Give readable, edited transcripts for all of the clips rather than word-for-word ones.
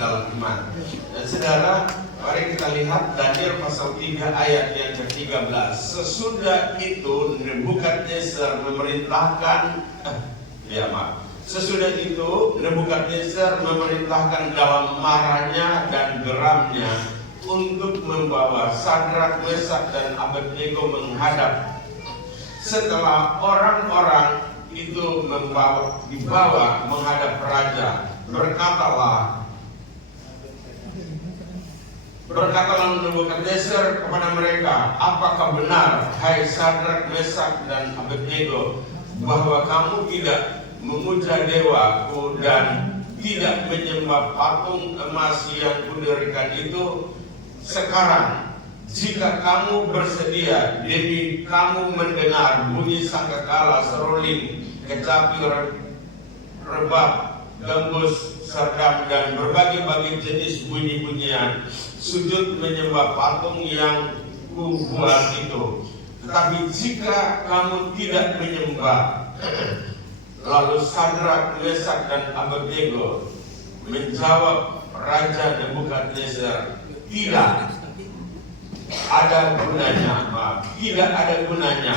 dalam iman. Dan saudara, mari kita lihat Daniel pasal 3 ayat yang ke-13. Sesudah itu Nebukadnezar memerintahkan Sesudah itu Nebukadnezar memerintahkan dalam marahnya dan geramnya untuk membawa Sadrak, Mesak dan Abednego menghadap. Setelah orang-orang itu dibawa menghadap raja, berkatalah Nebukadnezar kepada mereka, apakah benar, hai Sadrak, Mesak dan Abednego, bahwa kamu tidak memuja dewaku dan tidak menyembah patung emas yang kudirikan itu? Sekarang jika kamu bersedia, demi kamu mendengar bunyi sangkakala, seruling, kecapi, rebab, gembus, serdam, dan berbagai-bagai jenis bunyi-bunyian, sujud menyembah patung yang kubuat itu. Tetapi jika kamu tidak menyembah, lalu Sadrak, Mesak dan Abednego menjawab Raja Nebukadnezar, tidak ada gunanya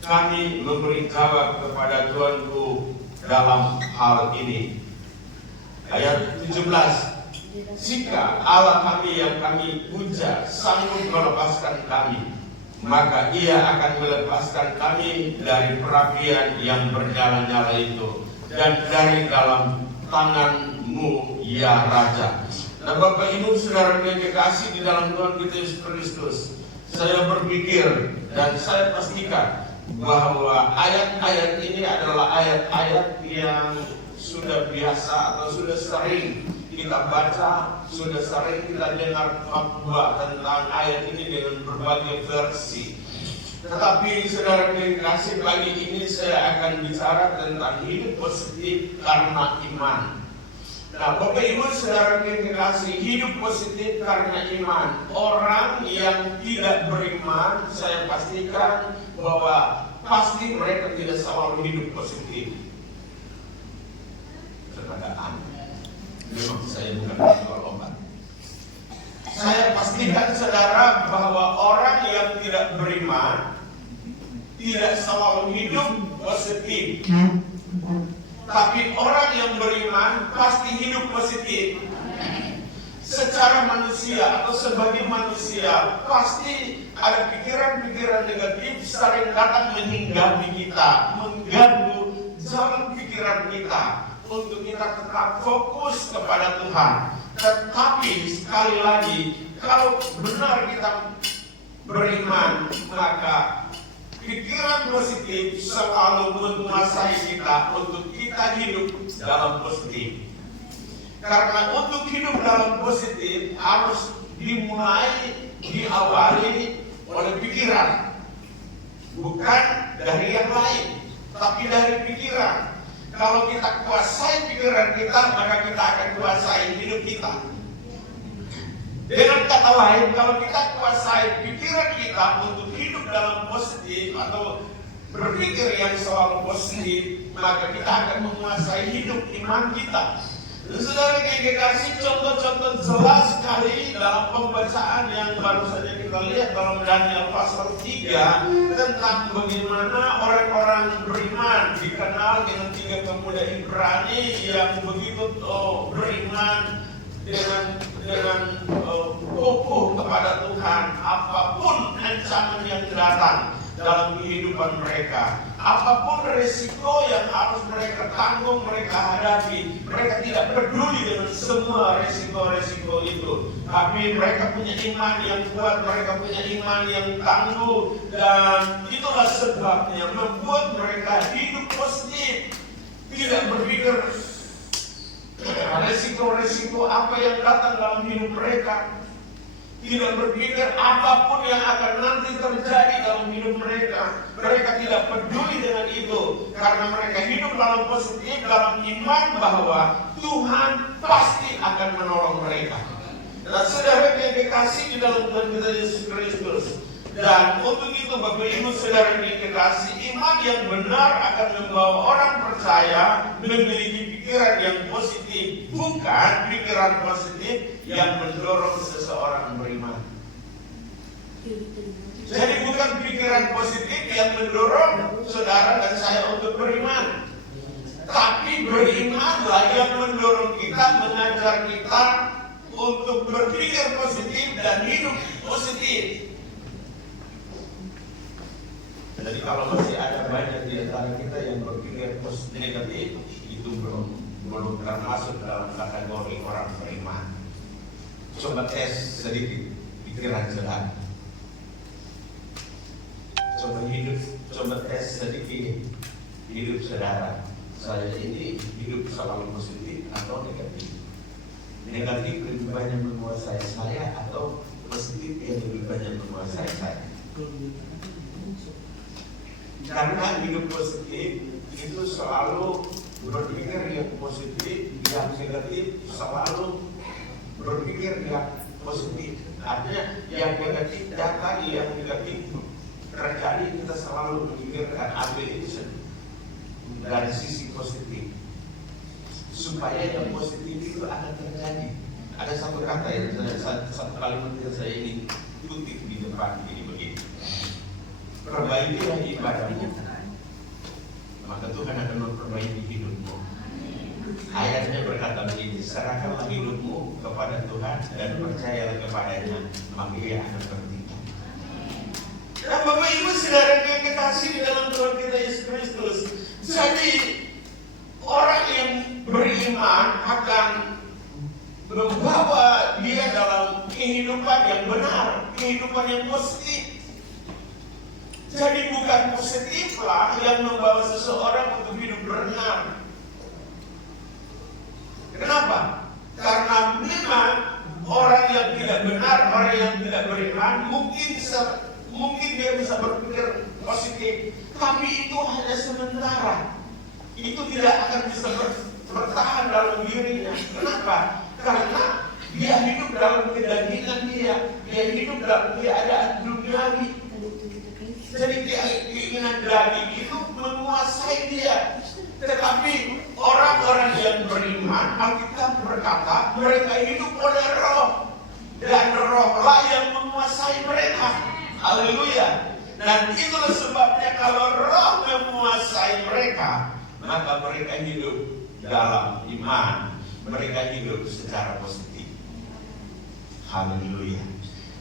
kami memberi jawab kepada Tuanku dalam hal ini. Ayat 17, jika Allah kami yang kami puja sanggup melepaskan kami, maka Ia akan melepaskan kami dari perapian yang bernyala-nyala itu dan dari dalam tanganmu, ya Raja. Nah, Bapak Ibu Saudara yang dikasih di dalam Tuhan kita Yesus Kristus, saya berpikir dan saya pastikan bahwa ayat-ayat ini adalah ayat-ayat yang sudah biasa atau sudah sering kita baca, sudah sering kita dengar khotbah tentang ayat ini dengan berbagai versi. Tetapi saudara yang dikasih, pagi ini saya akan bicara tentang hidup positif karena iman. Nah, Bapak Ibu Saudara yang dikasih, hidup positif karena iman. Orang yang tidak beriman, saya pastikan bahwa pasti mereka tidak selalu hidup positif. Terkadang memang saya bukan jual obat. Saya pastikan saudara bahwa orang yang tidak beriman tidak selalu hidup positif. Tapi orang yang beriman pasti hidup positif. Secara manusia atau sebagai manusia, pasti ada pikiran-pikiran negatif sering datang menghinggapi kita, mengganggu jalan pikiran kita untuk kita tetap fokus kepada Tuhan. Tetapi sekali lagi, kalau benar kita beriman, maka pikiran positif selalu menguasai kita untuk kita hidup dalam positif. Karena untuk hidup dalam positif harus diawali oleh pikiran, bukan dari yang lain, tapi dari pikiran. Kalau kita kuasai pikiran kita, maka kita akan kuasai hidup kita. Dengan kata lain, kalau kita kuasai pikiran kita untuk hidup dalam positif atau berpikir yang selalu positif, maka kita akan menguasai hidup iman kita. Dan saudara yang dikasih contoh-contoh jelas sekali dalam pembacaan yang baru saja kita lihat dalam Daniel pasal 3 tentang bagaimana orang-orang beriman dikenal dengan 3 pemuda Ibrani yang begitu beriman dengan kokoh kepada Tuhan apapun ancaman yang datang dalam kehidupan mereka, apapun resiko yang harus mereka tanggung, mereka hadapi, mereka tidak peduli dengan semua resiko-resiko itu. Tapi mereka punya iman yang kuat, mereka punya iman yang tangguh, dan itulah sebabnya membuat mereka hidup positif, tidak berpikir resiko-resiko apa yang datang dalam hidup mereka, tidak berpikir apapun yang akan nanti terjadi dalam hidup mereka. Mereka tidak peduli dengan itu, karena mereka hidup dalam positif, dalam iman bahwa Tuhan pasti akan menolong mereka. Dan saudara yang dikasih di dalam Tuhan kita Yesus Kristus. Dan untuk itu Bapak Ibu Saudara yang dikasih, iman yang benar akan membawa orang percaya memiliki pikiran pikiran yang positif, bukan pikiran positif yang mendorong seseorang beriman. Jadi bukan pikiran positif yang mendorong saudara dan saya untuk beriman, tapi berimanlah yang mendorong kita, mengajar kita untuk berpikir positif dan hidup positif. Jadi kalau masih ada banyak di antara kita yang berpikir positif negatif, itu belum termasuk dalam kategori orang beriman. Coba tes sedikit pikiran saudara. Coba tes sedikit hidup saudara. Saya ini hidup selalu positif atau negatif? Negatif lebih banyak menguasai saya atau positif yang lebih banyak menguasai saya? Karena hidup positif itu selalu berpikir yang positif, yang negatif selalu berpikir yang positif. Artinya yang negatif datang, yang negatif terjadi, kita selalu memikirkan ambil itu dari sisi positif supaya yang positif itu akan terjadi. Ada satu kata yang satu kalimat yang saya ini kutip di depan ini begini: perbaikilah ibadahmu, maka Tuhan akan memperbaiki hidupmu. Ayatnya berkata begini: serahkanlah hidupmu kepada Tuhan dan percayalah kepadanya, maka Ia akan bertindak. Nah, Bapak Ibu saudara yang kekasih di dalam Tuhan kita Yesus Kristus, jadi orang yang beriman akan membawa dia dalam kehidupan yang benar, kehidupan yang positif. Jadi bukan positiflah yang membawa seseorang untuk hidup benar. Kenapa? Karena memang orang yang tidak benar, orang yang tidak beriman, mungkin dia bisa berpikir positif, tapi itu hanya sementara. Itu tidak akan bisa bertahan dalam dirinya. Kenapa? Karena dia hidup dalam kedagingan dia hidup dalam keadaan duniawi. Jadi keinginan daging itu menguasai dia. Tetapi orang-orang yang beriman, Alkitab berkata, mereka hidup oleh Roh, dan Rohlah yang menguasai mereka. Haleluya. Dan itulah sebabnya kalau Roh menguasai mereka, maka mereka hidup dalam iman, mereka hidup secara positif. Haleluya.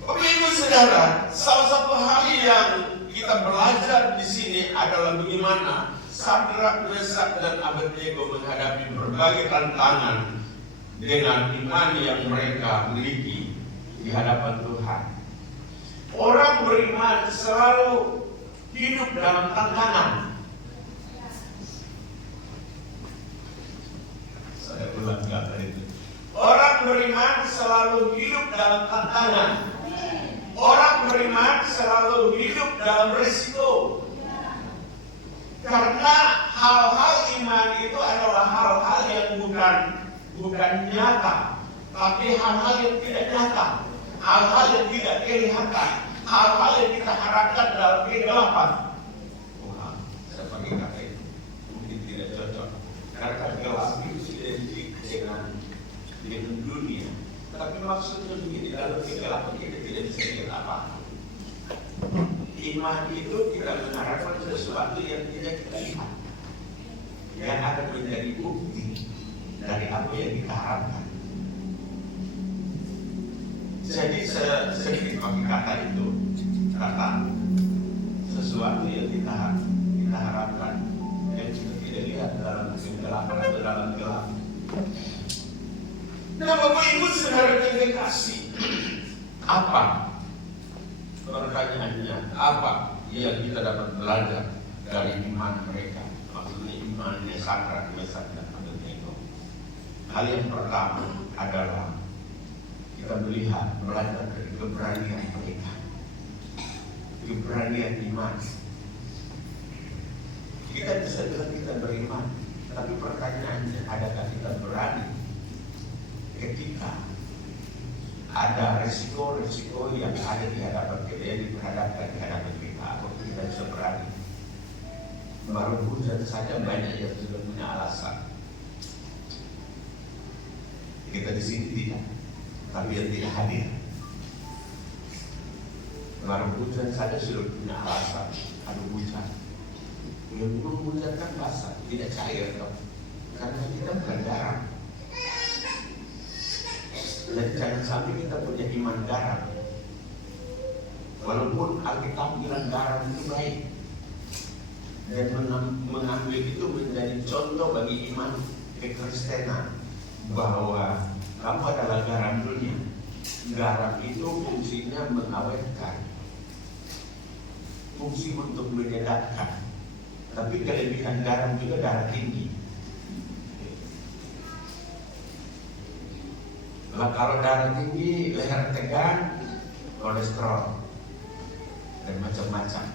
Bapak Ibu saudara, salah satu hal yang kita belajar di sini adalah bagaimana Sadrak, Mesak, dan Abednego menghadapi berbagai tantangan dengan iman yang mereka miliki di hadapan Tuhan. Orang beriman selalu hidup dalam tantangan. Saya ulang kata itu. Orang beriman selalu hidup dalam tantangan. Orang beriman selalu hidup dalam risiko. Karena hal-hal iman itu adalah hal-hal yang bukan nyata, tapi hal-hal yang tidak nyata, hal-hal yang tidak kelihatan, hal-hal yang kita harapkan dalam kegelapan. Wah, saya pakai kata itu mungkin tidak cocok, karena gelap itu sudah dengan dunia. Tapi maksudnya begini, dalam kegelapan kita tidak bisa lihat apa. Iman itu kita mengharapkan sesuatu yang tidak kita lihat, yang akan menjadi bukti dari apa yang kita harapkan. Jadi sedikit pakai kata itu, kata sesuatu yang kita harapkan yang kita tidak lihat dalam kegelapan atau dalam gelap. Nah, Bapak Ibu saudara yang dikasih, apa pertanyaannya? Apa yang kita dapat belajar dari iman mereka? Maksudnya imannya Sadrak, Mesak, dan Abednego. Hal yang pertama adalah kita melihat, belajar dari keberanian mereka, keberanian iman. Kita bisa bilang kita beriman, tapi pertanyaannya, adakah kita berani ketika ada resiko-resiko yang ada di hadapan kita, yang diperhadapkan di hadapan kita, atau kita bisa berani? Baru hujan saja banyak yang sudah punya alasan. Kita di sini tidak, tapi yang tidak hadir. Kemarin hujan saja sudah punya alasan. Aduh hujan. Yang belum hujan kan basah, tidak cair toh. Karena kita bukan garam. Dan jangan sampai kita punya iman garam. Walaupun Alkitab bilang garam itu baik, dan mengambil itu menjadi contoh bagi iman kekristenan bahwa kamu adalah garam dunia. Garam itu fungsinya mengawetkan, fungsi untuk menyedapkan. Tapi kelebihan garam juga darah tinggi. Nah, kalau darah tinggi, leher tegang, kolesterol dan macam-macam.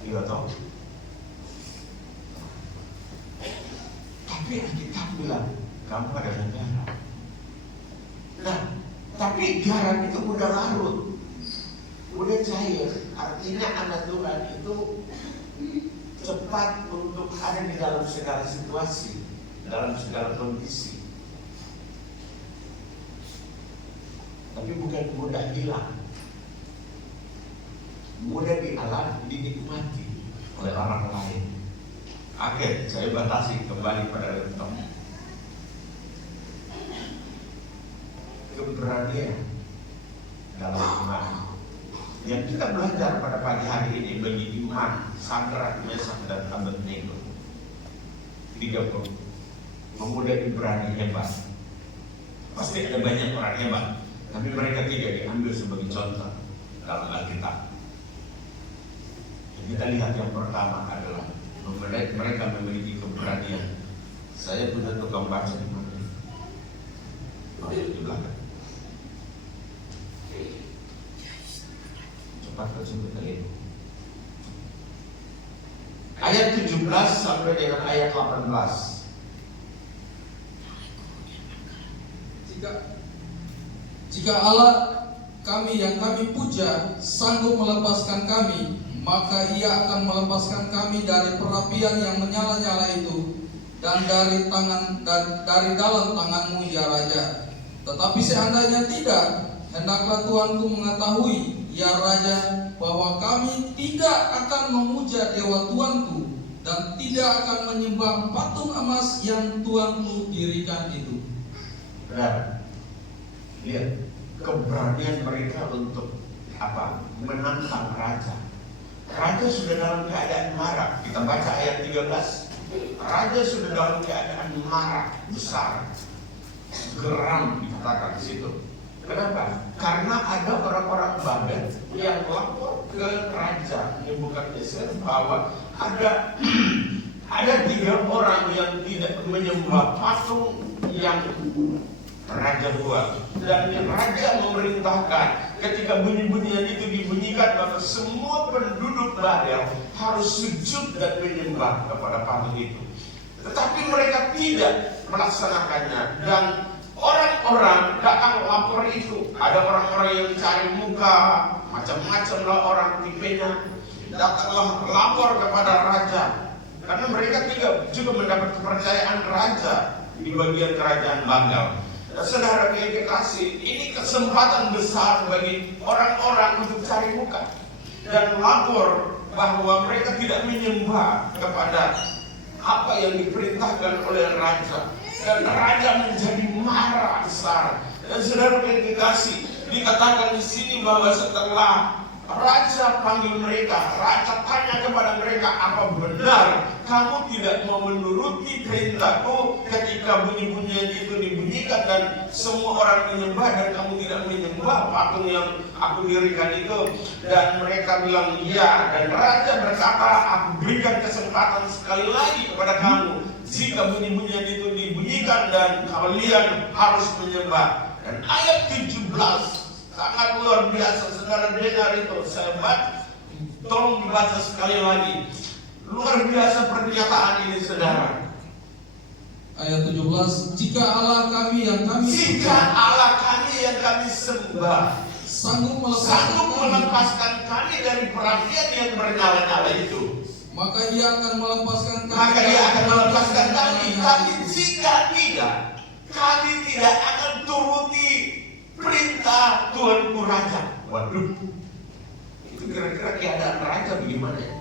Iya toh. Tapi kita bilang kamu adalah garam. Nah, tapi garam itu mudah larut, mudah cair. Artinya anak Tuhan itu cepat untuk ada di dalam segala situasi, dalam segala kondisi. Tapi bukan mudah hilang, mudah dialami, dinikmati oleh orang lain. Oke, saya batasi kembali pada rentong keberanian dalam iman. Yang kita belajar pada pagi hari ini bagi iman Sadrak, Mesak, dan Abednego. 30 pemuda Ibrani hebat. Pasti ada banyak orang hebat, tapi mereka tidak diambil sebagai contoh dalam Alkitab. Kita lihat yang pertama adalah mereka memiliki keberanian. Saya punya tukang baca di mana? Oh, di belakang. Cepat tersebut tadi. Ayat 17 sampai dengan ayat 18. Jika Allah kami yang kami puja sanggup melepaskan kami, maka Ia akan melepaskan kami dari perapian yang menyala-nyala itu dan dari dalam tangan-Mu ya Raja. Tetapi seandainya tidak, hendaklah Tuanku mengetahui ya Raja, bahwa kami tidak akan memuja dewa Tuanku dan tidak akan menyembah patung emas yang Tuanku dirikan itu. Benar. Lihat keberanian mereka untuk apa? Menantang raja. Raja sudah dalam keadaan marah. Kita baca ayat 13. Raja sudah dalam keadaan marah besar, geram dikatakan di situ. Kenapa? Karena ada orang-orang Babel yang lapor ke raja Nebukadnezar bahwa ada 3 orang yang tidak menyembah patung yang raja buat, dan raja memerintahkan ketika bunyi-bunyian itu dibunyikan maka semua penduduk Babel harus sujud dan menyembah kepada patung itu. Tetapi mereka tidak melaksanakannya, dan orang-orang datang lapor itu. Ada orang-orang yang cari muka, macam-macam lah orang tipenya, datanglah lapor kepada raja, karena mereka juga mendapat kepercayaan raja di bagian kerajaan Babel. Saudara yang dikasih, ini kesempatan besar bagi orang-orang untuk cari muka dan lapor bahwa mereka tidak menyembah kepada apa yang diperintahkan oleh raja, dan raja menjadi marah besar. Dan saudara yang dikasih, dikatakan di sini bahwa setelah raja panggil mereka, raja tanya kepada mereka, apa benar kamu tidak mau menuruti perintahku ketika bunyi-bunyian itu dibunyikan dan semua orang menyembah, dan kamu tidak menyembah patung yang aku dirikan itu? Dan mereka bilang iya, dan raja berkata, aku berikan kesempatan sekali lagi kepada kamu. Jika bunyi-bunyian itu dibunyikan dan kalian harus menyembah. Dan ayat 17 sangat luar biasa, saudara dengar itu. Saya baca, tolong dibaca sekali lagi. Luar biasa pernyataan ini, saudara. Ayat 17, jika Allah kami yang kami sembah sanggup melepaskan kami dari perapian yang bernyala-nyala itu, maka Ia akan melepaskan kami. Tapi jika tidak, kami tidak akan turuti perintah Tuanku Raja. Waduh, itu kira-kira keadaan raja bagaimana ya?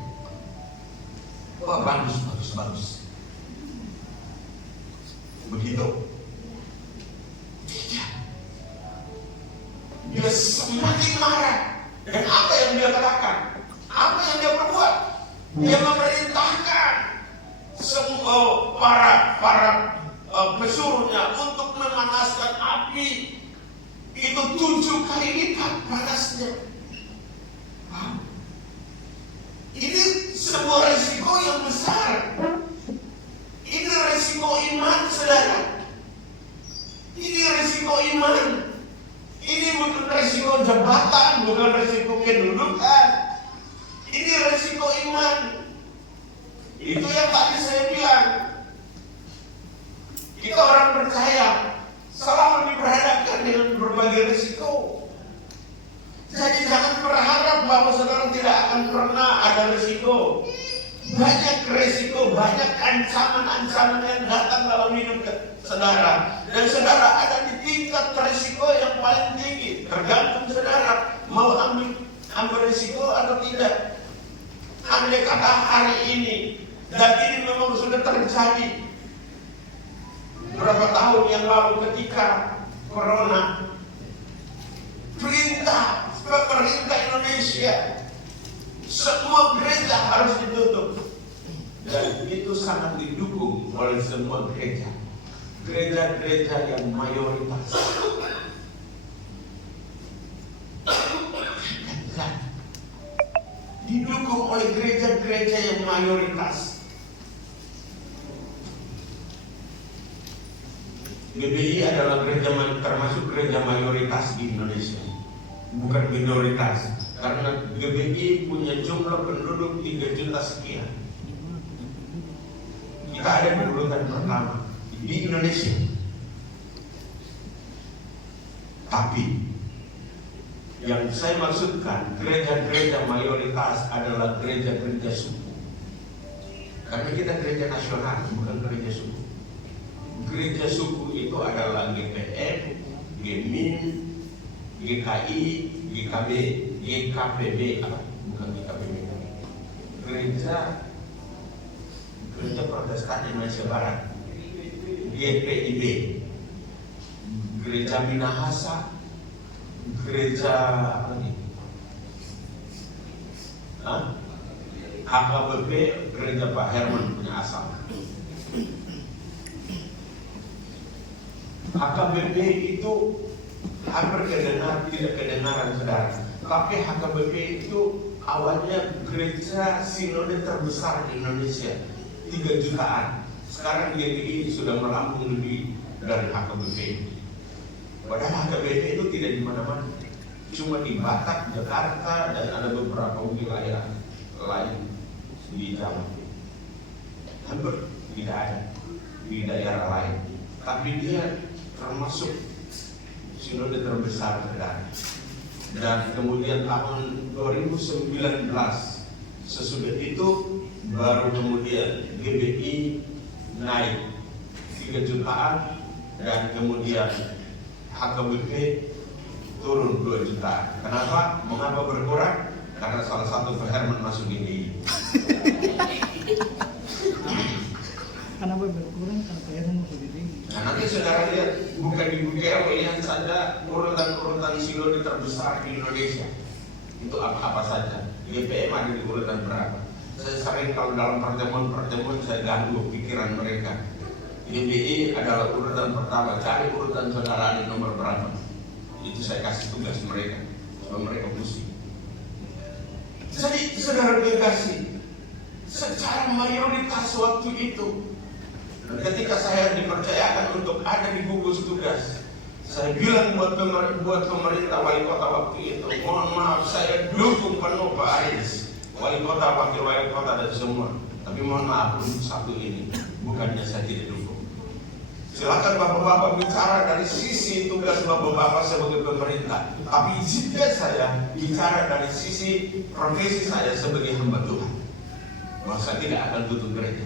Wah, bagus. Begitu. Tidak. Dia semakin marah. Dan apa yang dia katakan? Apa yang dia perbuat? Dia memerintahkan semua para pesuruhnya untuk memanaskan api. Itu 7 kali lipat panasnya. Ini sebuah resiko yang besar. Ini resiko iman, saudara. Ini resiko iman. Ini bukan resiko jabatan, bukan resiko kedudukan. Ini resiko iman. Itu yang tadi saya bilang. Kita orang percaya selalu diperhadapkan dengan berbagai resiko. Jadi jangan berharap bahwa saudara tidak akan pernah ada resiko. Banyak resiko, banyak ancaman-ancaman yang datang dalam hidup saudara. Dan saudara ada di tingkat resiko yang paling tinggi. Tergantung saudara mau ambil resiko atau tidak. Andai kata hari ini, dan ini memang sudah terjadi berapa tahun yang lalu ketika Corona, pemerintah Indonesia, semua gereja harus ditutup. Dan itu sangat didukung oleh semua gereja. Gereja-gereja yang mayoritas. Didukung oleh gereja-gereja yang mayoritas. GBI adalah gereja termasuk gereja mayoritas di Indonesia, bukan minoritas. Karena GBI punya jumlah penduduk 3 juta sekian. Kita ada di urutan pertama di Indonesia. Tapi yang saya maksudkan, gereja-gereja mayoritas adalah gereja-gereja suku. Karena kita gereja nasional, bukan gereja suku. Gereja suku itu adalah GPM, GMIN, GKI, GKB, GKPB, bukan GKPB. Gereja Protestan Indonesia Barat, GPIB, Gereja Minahasa, Gereja apa nih? HKBP, Gereja Pak Herman punya asal. HKBP itu hampir tidak kedengaran saudara. Tapi HKBP itu awalnya gereja sinode terbesar di Indonesia, 3 jutaan. Sekarang GBI sudah melambung lebih dari HKBP. Padahal HKBP itu tidak di mana-mana, cuma di Batak, Jakarta, dan ada beberapa wilayah lain di Jawa. Hampir tidak ada di daerah lain. Tapi dia termasuk sinode terbesar saudara. Dan kemudian tahun 2019 sesudah itu baru kemudian GBI naik 3 jutaan dan kemudian HKBP turun 2 juta. Kenapa? Mengapa berkurang? Karena salah satu Pak Herman masuk GBI. Kenapa berkurang? Karena Pak Herman masuk GBI. Nah, nanti saudara lihat, bukan di Google, lihat saja urutan-urutan sinode terbesar di Indonesia. Itu apa saja. GPM ada di urutan berapa? Saya sering kalau dalam pertemuan saya ganggu pikiran mereka. GBI adalah urutan pertama, cari urutan saudara di nomor berapa. Itu saya kasih tugas mereka, supaya mereka pusing. Jadi saudara dikasih secara mayoritas waktu itu. Dan ketika saya dipercayakan untuk ada di gugus tugas, saya bilang buat pemerintah wali kota waktu itu, mohon maaf saya dukung penuh Pak Aris, wali kota, wakil wali kota dan semua. Tapi mohon maaf untuk satu ini, bukannya saya tidak dukung. Silakan bapak-bapak bicara dari sisi tugas bapak-bapak sebagai pemerintah. Tapi jika saya bicara dari sisi profesi saya sebagai hamba Tuhan, bahwa saya tidak akan tutup gereja.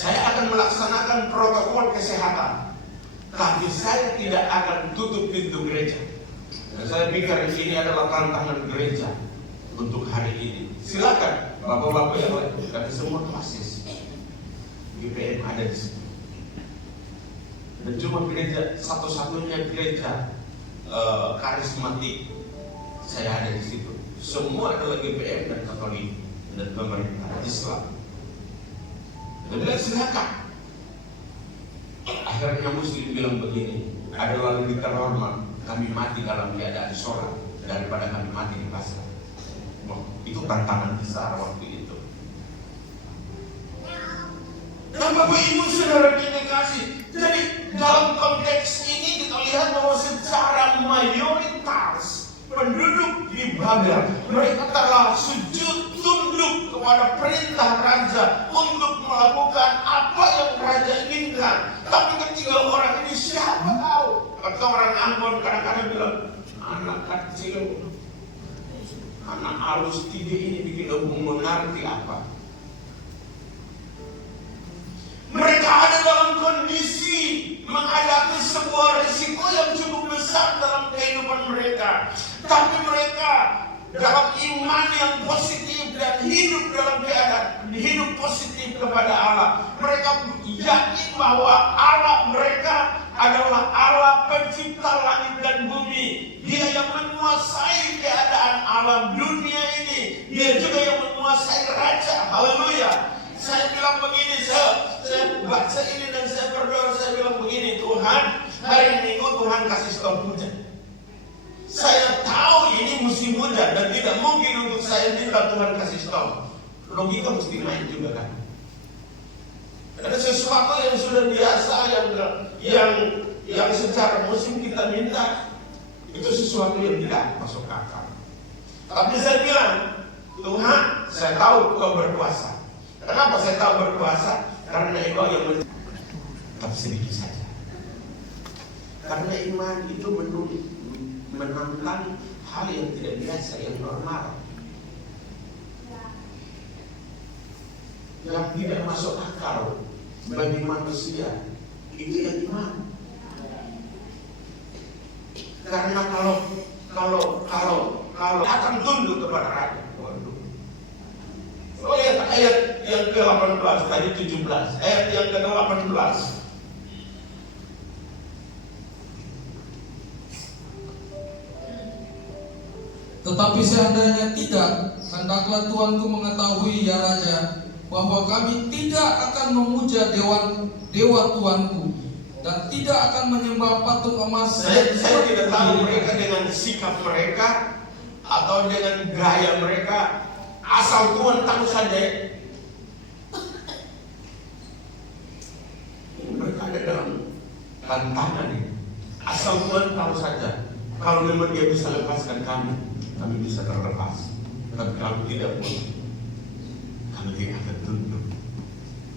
Saya akan melaksanakan protokol kesehatan, tapi saya tidak akan tutup pintu gereja. Dan saya pikir ini adalah tantangan gereja untuk hari ini. Silakan bapak-bapak yang lain, tapi semua klasis GPM ada di sini. Dan cuma gereja satu-satunya gereja karismatik saya ada di situ. Semua adalah GPM dan Katolik dan pemerintah Islam. Dan silakan. Akhirnya Muslim bilang begini, adalah lebih terhormat kami mati dalam keadaan sholat daripada kami mati di pasar. Wah, itu tantangan besar waktu itu. Dan Bapak Ibu Saudara dikasih. Jadi dalam konteks ini kita lihat bahwa secara mayoritas penduduk di Babel, mereka telah sujud tunduk kepada perintah raja untuk melakukan apa yang raja inginkan. Tapi ketika orang ini, siapa tahu, kata orang Ambon kadang-kadang bilang, anak kecil, anak halus tidak ini bikin aku mengerti apa. Mereka ada dalam kondisi menghadapi sebuah risiko yang cukup besar dalam kehidupan mereka. Tapi mereka dalam iman yang positif dan hidup dalam keadaan hidup positif kepada Allah. Mereka yakin bahwa Allah mereka adalah Allah pencipta langit dan bumi. Dia yang menguasai keadaan alam dunia ini. Dia juga yang menguasai raja. Haleluya. Saya bilang begini, saya baca ini dan saya berdoa, saya bilang begini, Tuhan, hari Minggu Tuhan kasih stop hujan. Saya tahu ini musim hujan dan tidak mungkin untuk saya minta Tuhan kasih stop. Logika mesti main juga kan. Ada sesuatu yang sudah biasa yang secara musim kita minta, itu sesuatu yang tidak masuk akal. Tapi saya bilang, Tuhan, saya tahu Kau berkuasa. Kenapa saya tahu berkuasa? Karena Engkau yang tapi sedikit saja. Karena iman itu menantang hal yang tidak biasa, yang normal, yang tidak masuk akal bagi manusia. Itu yang iman. Karena kalau akan tunduk kepada raja. Oh lihat ayat yang ke-18, tadi 17, ayat yang ke-18. Tetapi seandainya tidak, hendaklah Tuanku mengetahui ya Raja, bahwa kami tidak akan memuja dewa Tuanku dan tidak akan menyembah patung emas. Saya tidak tahu mereka dengan sikap mereka atau dengan gaya mereka. Asal Tuhan tahu saja, mereka ada dalam tantangan ini. Asal Tuhan tahu saja, kalau memang Dia bisa lepaskan kami bisa terlepas. Tapi kalau tidak pun, kami tidak akan tunduk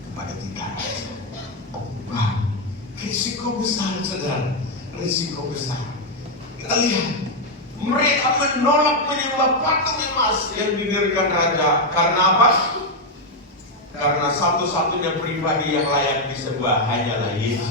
kepada tingkah raja. Wah, risiko besar, saudara, risiko besar. Kita lihat. Mereka menolak menyembah patung emas yang didirikan raja. Karena apa? Karena satu-satunya pribadi yang layak disembah hanyalah Yesus.